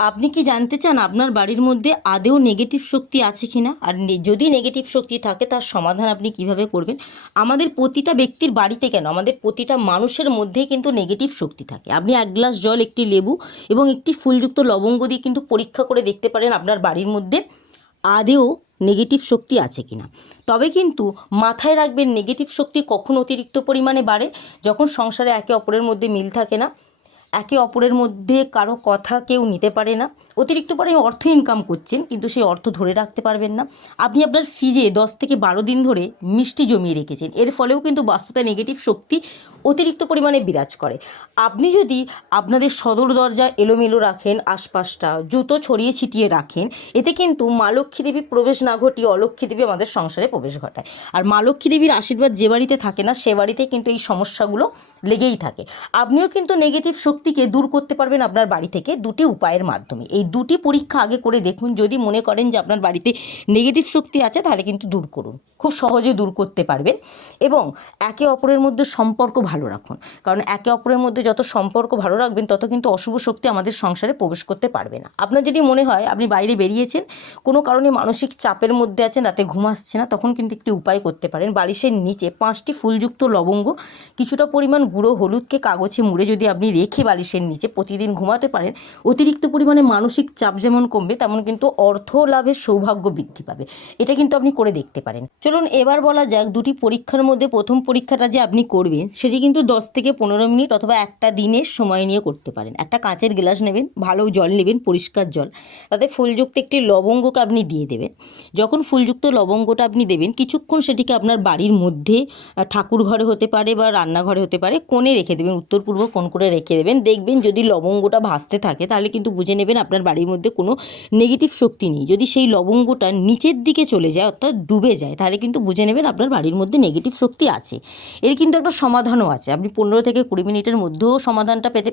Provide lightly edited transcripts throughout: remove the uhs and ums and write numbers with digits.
আপনি কি জানতে চান আপনার বাড়ির মধ্যে আদৌ নেগেটিভ শক্তি আছে কিনা? আর যদি নেগেটিভ শক্তি থাকে তার সমাধান আপনি কিভাবে করবেন? আমাদের প্রতিটা ব্যক্তির বাড়িতে কেন, আমাদের প্রতিটা মানুষের মধ্যেই কিন্তু নেগেটিভ শক্তি থাকে। আপনি এক গ্লাস জল, একটি লেবু এবং একটি ফুলযুক্ত লবঙ্গ দিয়ে কিন্তু পরীক্ষা করে দেখতে পারেন আপনার বাড়ির মধ্যে আদৌ নেগেটিভ শক্তি আছে কিনা। তবে কিন্তু মাথায় রাখবেন, নেগেটিভ শক্তি কখন অতিরিক্ত পরিমাণে বাড়ে? যখন সংসারে একে অপরের মধ্যে মিল থাকে না, একে অপরের মধ্যে কারো কথা কেউ নিতে পারে না, অতিরিক্ত পরিমাণে অর্থ ইনকাম করছেন কিন্তু সেই অর্থ ধরে রাখতে পারবেন না, আপনি আপনার ফ্রিজে 10 থেকে 12 দিন ধরে মিষ্টি জমিয়ে রেখেছেন, এর ফলেও কিন্তু বাস্তুতে নেগেটিভ শক্তি অতিরিক্ত পরিমাণে বিরাজ করে। আপনি যদি আপনাদের সদর দরজা এলোমেলো রাখেন, আশপাশটা জুতো ছড়িয়ে ছিটিয়ে রাখেন, এতে কিন্তু মা লক্ষ্মী দেবী প্রবেশ না ঘটিয়ে অলক্ষ্মী দেবী আমাদের সংসারে প্রবেশ ঘটায়। আর মা লক্ষ্মী দেবীর আশীর্বাদ যে বাড়িতে থাকে না, সে বাড়িতে কিন্তু এই সমস্যাগুলো লেগেই থাকে। আপনিও কিন্তু নেগেটিভ শক্তিকে দূর করতে পারবেন আপনার বাড়ি থেকে দুটি উপায়ের মাধ্যমে। এই দুটি পরীক্ষা আগে করে দেখুন, যদি মনে করেন যে আপনার বাড়িতে নেগেটিভ শক্তি আছে তাহলে কিন্তু দূর করুন, খুব সহজে দূর করতে পারবেন। এবং একে অপরের মধ্যে সম্পর্ক ভালো রাখুন, কারণ একে অপরের মধ্যে যত সম্পর্ক ভালো রাখবেন তত কিন্তু অশুভ শক্তি আমাদের সংসারে প্রবেশ করতে পারবে না। আপনার যদি মনে হয় আপনি বাইরে বেরিয়েছেন, কোনো কারণে মানসিক চাপের মধ্যে আছেন, রাতে ঘুম আসছে না, তখন কিন্তু একটি উপায় করতে পারেন। বালিশের নিচে 5টি ফুলযুক্ত লবঙ্গ, কিছুটা পরিমাণ গুঁড়ো হলুদকে কাগজে মুড়ে যদি আপনি রেখে বালিশের নিচে প্রতিদিন ঘুমাতে পারেন, অতিরিক্ত পরিমাণে মানসিক চাপ যেমন কমবে, তেমন কিন্তু অর্থ লাভের সৌভাগ্য বৃদ্ধি পাবে। এটা কিন্তু আপনি করে দেখতে পারেন। চলুন এবার বলা যাক দুটি পরীক্ষার মধ্যে প্রথম পরীক্ষাটা যে আপনি করবেন সেটি কিন্তু 10 থেকে 15 মিনিট অথবা একটা দিনের সময় নিয়ে করতে পারেন। একটা কাঁচের গ্লাস নেবেন, ভালো জল নেবেন, পরিষ্কার জল, তাতে ফুলযুক্ত একটি লবঙ্গকে আপনি দিয়ে দেবেন। যখন ফুলযুক্ত লবঙ্গটা আপনি দেবেন, কিছুক্ষণ সেটিকে আপনার বাড়ির মধ্যে, ঠাকুর ঘরে হতে পারে বা রান্নাঘরে হতে পারে, কোণে রেখে দেবেন, উত্তর পূর্ব কোণ করে রেখে দেবেন। দেখবেন যদি লবঙ্গটা ভাসতে থাকে তাহলে কিন্তু বুঝে নেবেন আপনার বাড়ির মধ্যে কোনো নেগেটিভ শক্তি নেই। যদি সেই লবঙ্গটা নিচের দিকে চলে যায় অর্থাৎ ডুবে যায়, তাহলে কিন্তু বুঝে নেবেন আপনার বাড়ির মধ্যে নেগেটিভ শক্তি আছে। এর কিন্তু একটা সমাধানও আছে, আপনি 15 থেকে 20 মিনিটের মধ্যেও সমাধানটা পেতে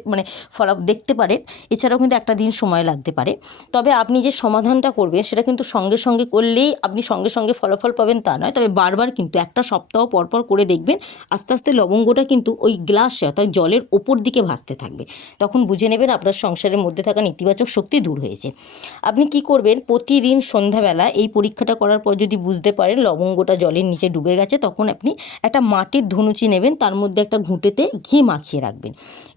ফল দেখতে পারেন। এছাড়াও কিন্তু একটা দিন সময় লাগতে পারে। তবে আপনি যে সমাধানটা করবেন সেটা কিন্তু সঙ্গে সঙ্গে করলেই আপনি সঙ্গে সঙ্গে ফলাফল পাবেন তা নয়, তবে বারবার কিন্তু একটা সপ্তাহ পরপর করে দেখবেন আস্তে আস্তে লবঙ্গটা কিন্তু ওই গ্লাসে অর্থাৎ জলের ওপর দিকে ভাসতে থাকবে। তখন বুঝে নেবেন আপনার সংসারের মধ্যে থাকা নেতিবাচক শক্তি দূর হয়েছে। আপনি কি করবেন, প্রতিদিন সন্ধ্যাবেলা এই পরীক্ষাটা করার পর যদি বুঝতে পারেন লবঙ্গটা জলের নিচে ডুবে গেছে, তখন আপনি একটা মাটির ধুনুচি নেবেন, তার মধ্যে একটা ঘুঁটেতে ঘি মাখিয়ে রাখবেন।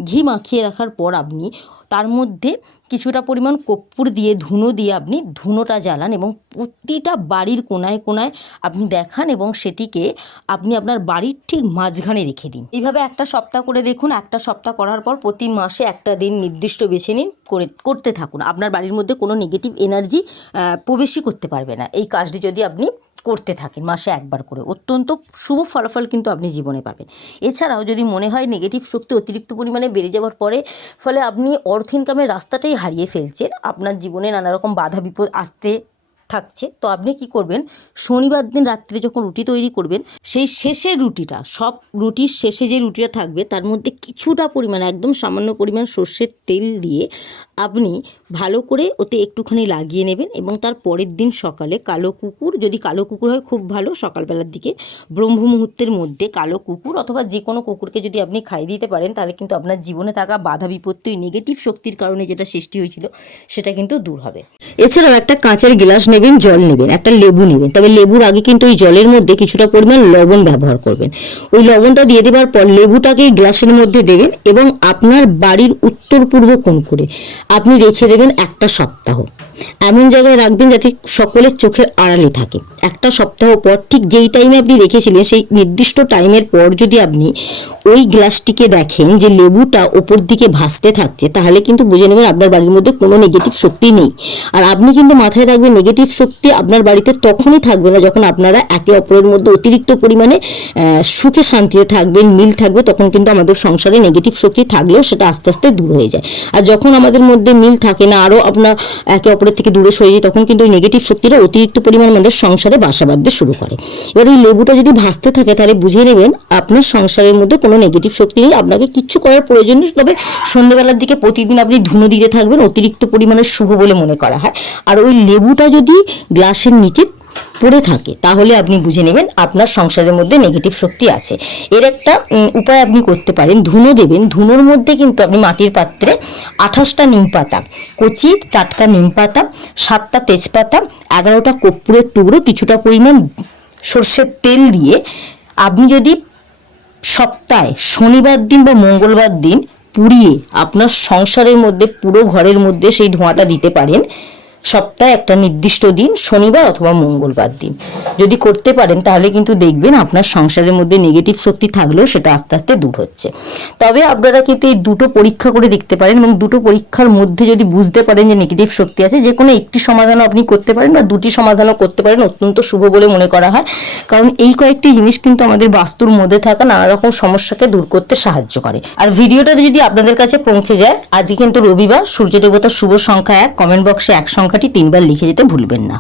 ঘি মাখিয়ে রাখার পর আপনি তার মধ্যে কিছুটা পরিমাণ কর্পূর দিয়ে, ধুনো দিয়ে আপনি ধুনোটা জ্বালান এবং প্রতিটা বাড়ির কোনায় কোনায় আপনি দেখান এবং সেটিকে আপনি আপনার বাড়ির ঠিক মাঝখানে রেখে দিন। এইভাবে একটা সপ্তাহ করে দেখুন। একটা সপ্তাহ করার পর প্রতি মাসে একটা দিন নির্দিষ্ট বেছে নিন, করতে থাকুন। আপনার বাড়ির মধ্যে কোনো নেগেটিভ এনার্জি প্রবেশই করতে পারবে না এই কাজটি যদি আপনি করতে থাকেন মাসে একবার করে। অত্যন্ত শুভ ফলাফল কিন্তু আপনি জীবনে পাবেন। এছাড়াও যদি মনে হয় নেগেটিভ শক্তি অতিরিক্ত পরিমাণে বেড়ে যাওয়ার ফলে আপনি অর্থ ইনকামের রাস্তাটাই হারিয়ে ফেলছেন, আপনার জীবনে নানা রকম বাধা বিপদ আসতে থাকছে, তো আপনি কি করবেন, শনিবার দিন রাত্রে যখন রুটি তৈরি করবেন, সেই শেষের রুটিটা, সব রুটির শেষে যে রুটিটা থাকবে তার মধ্যে কিছুটা পরিমাণ, একদম সামান্য পরিমাণ সর্ষের তেল দিয়ে আপনি ভালো করে ওতে একটুখানি লাগিয়ে নেবেন এবং তার পরের দিন সকালে কালো কুকুর, যদি কালো কুকুর হয় খুব ভালো, সকালবেলার দিকে ব্রহ্ম মুহূর্তের মধ্যে কালো কুকুর অথবা যে কোনো কুকুরকে যদি আপনি খাইয়ে দিতে পারেন, তাহলে কিন্তু আপনার জীবনে থাকা বাধা বিপত্তি, নেগেটিভ শক্তির কারণে যেটা সৃষ্টি হয়েছিল সেটা কিন্তু দূর হবে। এছাড়াও একটা কাঁচের গ্লাস নেবেন, জল নেবেন, একটা লেবু নেবেন, তবে লেবুর আগে কিন্তু ওই জলের মধ্যে কিছুটা পরিমাণ লবণ ব্যবহার করবেন। ওই লবণটা দিয়ে দেওয়ার পর লেবুটাকে গ্লাসের মধ্যে দেবেন এবং আপনার বাড়ির উত্তর পূর্ব কোণ করে আপনি রেখে দেবেন একটা সপ্তাহ। এমন জায়গায় রাখবেন যাতে সকলের চোখের আড়ালে থাকে। একটা সপ্তাহ পর ঠিক যেই টাইমে আপনি রেখেছিলেন সেই নির্দিষ্ট টাইমের পর যদি আপনি ওই গ্লাসটিকে দেখেন যে লেবুটা ওপর দিকে ভাসতে থাকছে, তাহলে কিন্তু বুঝে নেবেন আপনার বাড়ির মধ্যে কোনো নেগেটিভ শক্তি নেই। আর আপনি কিন্তু মাথায় রাখবেন, নেগেটিভ শক্তি আপনার বাড়িতে তখনই থাকবে না যখন আপনারা একে অপরের মধ্যে অতিরিক্ত পরিমাণে সুখে শান্তিতে থাকবেন, মিল থাকবে, তখন কিন্তু আমাদের সংসারে নেগেটিভ শক্তি থাকলেও সেটা আস্তে আস্তে দূর হয়ে যায়। আর যখন আমাদের মধ্যে মিল থাকে না, আরও আপনার একে অপরের থেকে দূরে সরে যায়, তখন কিন্তু ওই নেগেটিভ শক্তিটা অতিরিক্ত পরিমাণ আমাদের সংসারে বাসা বাঁধতে শুরু করে। এবার ওই লেবুটা যদি ভাসতে থাকে তাহলে বুঝে নেবেন আপনার সংসারের মধ্যে কোনো নেগেটিভ শক্তি নেই, আপনাকে কিচ্ছু করার প্রয়োজন নেই। তবে সন্ধ্যাবেলার দিকে প্রতিদিন আপনি ধুনো দিতে থাকবেন, অতিরিক্ত পরিমাণে শুভ বলে মনে করা হয়। আর ওই লেবুটা যদি গ্লাসের নিচে পড়ে থাকে তাহলে আপনি বুঝে নেবেন আপনার সংসারের মধ্যে নেগেটিভ শক্তি আছে। এর একটা উপায় আপনি করতে পারেন, ধুনো দেবেন। ধুনোর মধ্যে কিন্তু আপনি মাটির পাত্রে 28টা নিম পাতা, কচি টাটকা নিম পাতা, 7টা তেজপাতা, 11টা কর্পূরের টুকরো, কিছুটা পরিমাণ সর্ষের তেল দিয়ে আপনি যদি সপ্তাহে শনিবার দিন বা মঙ্গলবার দিন পুড়িয়ে আপনার সংসারের মধ্যে পুরো ঘরের মধ্যে সেই ধোঁয়াটা দিতে পারেন, সপ্তাহে একটা নির্দিষ্ট দিন শনিবার অথবা মঙ্গলবার দিন যদি করতে পারেন, তাহলে কিন্তু দেখবেন আপনার সংসারের মধ্যে নেগেটিভ শক্তি থাকলেও সেটা আস্তে আস্তে দূর হচ্ছে। তবে আপনারা কিন্তু এই দুটো পরীক্ষা করে দেখতে পারেন এবং দুটো পরীক্ষার মধ্যে যদি বুঝতে পারেন যে নেগেটিভ শক্তি আছে, যে কোনো একটি সমাধানও আপনি করতে পারেন বা দুটি সমাধানও করতে পারেন, অত্যন্ত শুভ বলে মনে করা হয়। কারণ এই কয়েকটি জিনিস কিন্তু আমাদের বাস্তুর মধ্যে থাকা নানা রকম সমস্যাকে দূর করতে সাহায্য করে। আর ভিডিওটা যদি আপনাদের কাছে পৌঁছে যায়, আজকে কিন্তু রবিবার, সূর্য দেবতার শুভ সংখ্যা 1, কমেন্ট বক্সে 1 সংখ্যাটি 3বার লিখে যেতে ভুলবেন না।